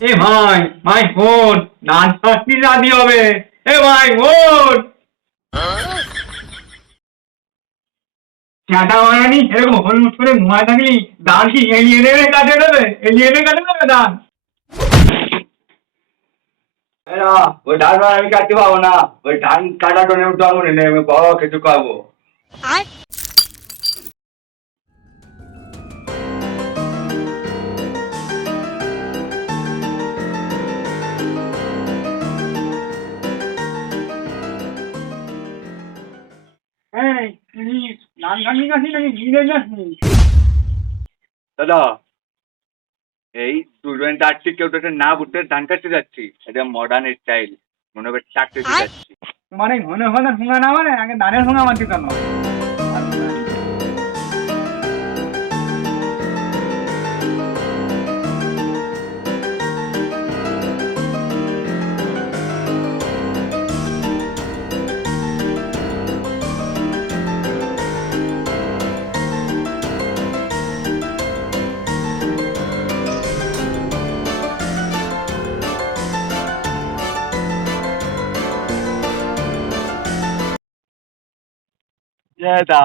এ ভাই ভাই ফোন। ডান পাশটি রাজি হবে? এ ভাই ফোন। চাটা বানানি? এরকম হলুদ করে ঘুমায় থাকলি দান কি এলিয়েনে কাটে দেবে? এলিয়েনে কাটে দেবে দান ওই ধান আমি কাটতে পাবো না। ওই ধান কাটা টোনে উঠতে পারব না আমি বড় কিছু খাব। দাদা এই স্টুডেন্ট যাচ্ছি কেউ তো না বুঝতে ধান কাটতে যাচ্ছি। এটা মডার্ন স্টাইল মনে হবে চাকরি যাচ্ছি। মানে ঘন ঘন হুঙ্গা না মানে? আগে ধানের হুঙ্গা মারতে কেন? এটা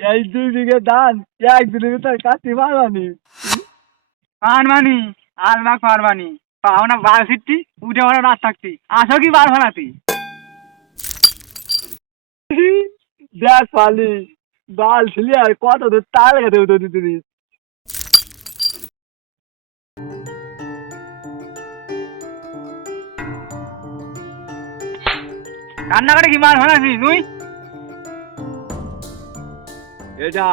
এই দুই বিঘে ধান একদিনের ভিতর কাটতে পারবানি পারবানি আলমা পারবানি পাওনা বার ফিরতি উঠে ওরা রাত থাকতি আসো কি বার ভাড়াতি দেখ পালি বাল ছিলি আর কত দূর তার গেছে তো দিদি রান্নাঘরে কি বার ভাড়াতি তুই এটা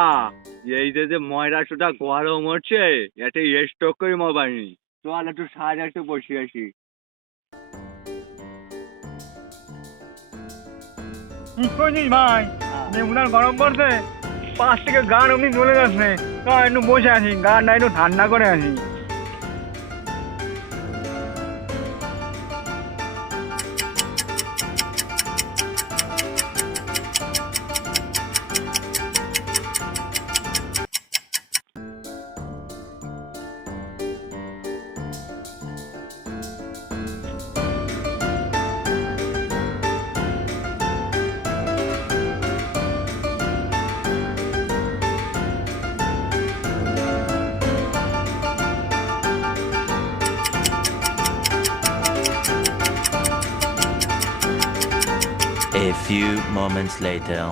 এই যে যে ময়রা সুটা গরম হচ্ছে এটা স্টক করে মোবাইল চল একটু সাজ একটু বসে আসি কি করছিস ভাই মেঘুনার গরম পড়ছে পাঁচ থেকে গান অমনি চলে যাচ্ছে। তো একটু বসে আছি গানটা একটু ঠান্ডা করে আছি। A few moments later.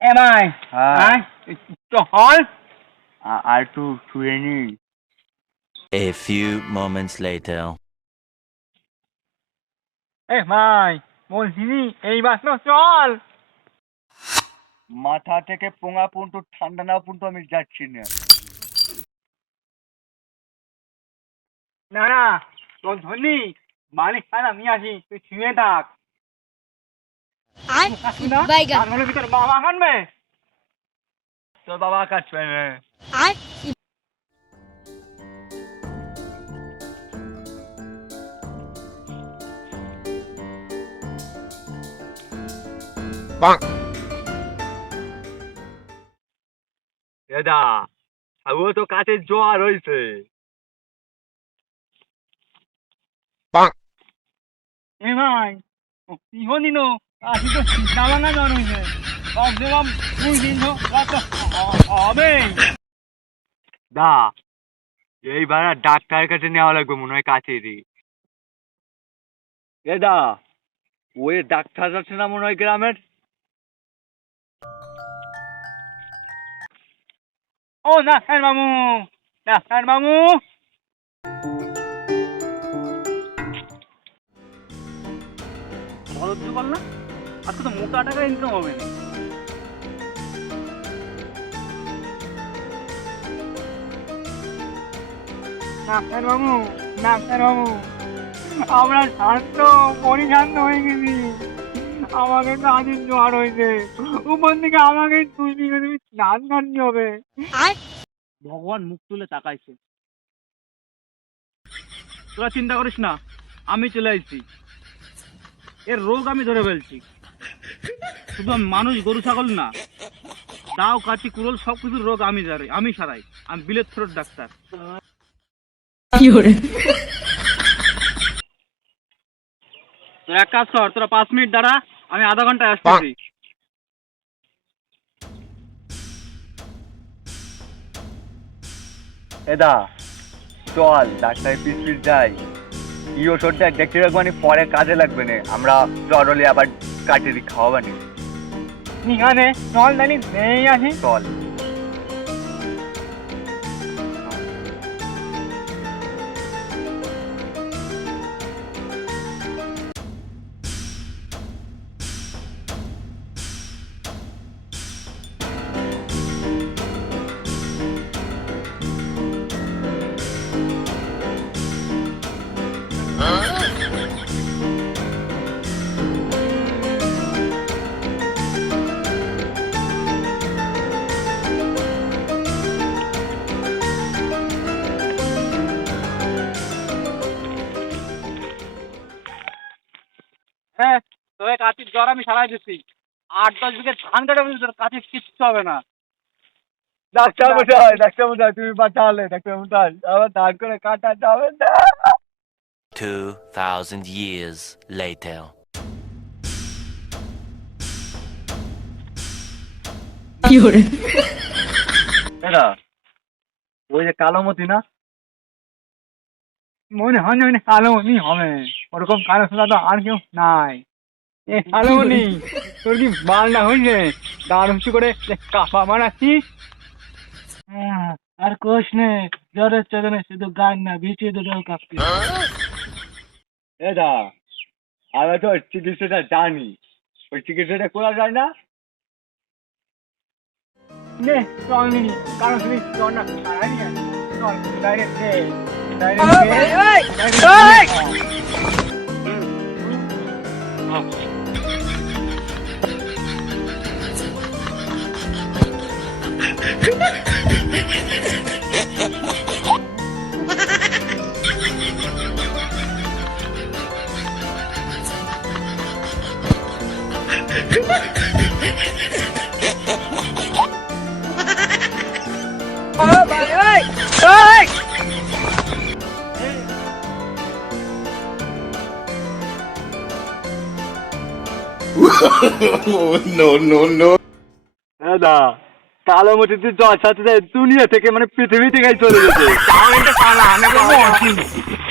এ ভাই হ্যাঁ। তো হল আর একটু শুয়ে নি A. Few moments later. এ ভাই বলছি এই বাস না চল। মাথা থেকে পোঙা পুন্টু ঠান্ডা না পুন্টু আমি যাচ্ছি না। না না তোর ধনী। মালিক খান আমি আসি তুই শুয়ে থাক ভিতরে বাবা তোর বাবা কাটবে এটা ও তো কাছে জোয়ার হয়েছে এ ভাই ইহনি নো আসি তো সীতা ভাঙা জন হয়েছে কমসে কম দুই দিন তো রাত হবে দা আর ডাক্তারের কাছে নেওয়া লাগবে মনে হয় কাছেরই এ দা ওই ডাক্তার আছে না মনে হয় গ্রামের ও ডাক্তার বাবু ডাক্তার বাবু বলো তো বল না। আজকে তো মোটা টাকা ইনকাম হবে না। ডাক্তার বাবু ডাক্তার বাবু আমরা শান্ত পরিশান্ত হয়ে গেছি। আমাকে কাজের জ্বর হয়েছে। উপর থেকে আমাকে তুমি স্নান হবে। ভগবান মুখ তুলে তাকাইছে। তোরা চিন্তা করিস না আমি চলে আসছি। এর রোগ আমি ধরে ফেলছি। শুধু মানুষ গরু ছাগল না। দাও কাটি কুড়োল সব কিছুর রোগ আমি জারি আমি সারাই। আমি বিলেত থ্রোট ডাক্তার। তোরা এক কাজ কর তোরা পাঁচ মিনিট দাঁড়া আমি আধা ঘন্টায় আসতেছি। এদা চল ডাক্তার পিস পিস যাই। ই ওষুধটা দেখতে রাখবানি পরে কাজে লাগবে না। আমরা জ্বর হলে আবার কাটিয়ে খাওয়াবানি নিহানে চল নানি নেই আসি চল। হ্যাঁ তোকে কাঁচির জ্বর আমি সারাই দিচ্ছি আট দশ বিঘে ধান কাটা বলছি তোর কাঁচির কিচ্ছু হবে না। ডাক্তার মশাই ডাক্তার মশাই তুমি বাঁচালে ডাক্তার মশাই। দাঁড় করে কাটা যাবে না। 2,000 years later. এরা ওই যে কালো মতি না মনে হয় না কালো মতি হবে। ওরকম কালো সোনা তো আর কেউ নাই। এ তোর কি বাল না হয়েছে দাঁড় উঁচু করে কাপা মারাচ্ছিস? আর কোষ নে জ্বরের চোদনে শুধু গান না ভিটিয়ে দুটো কাঁপতি এটা আমরা তো চিকিৎসাটা জানি। ওই চিকিৎসাটা করা যায় না? নে চল নি। কারণ তুমি চল না আয় নি চল ডাইরেক্ট học Ờ, bà ơi! Ơ! দে নো দাদা কালো মতিতে জ্বর সাথে দুনিয়া থেকে মানে পৃথিবী থেকে চলে গেছে।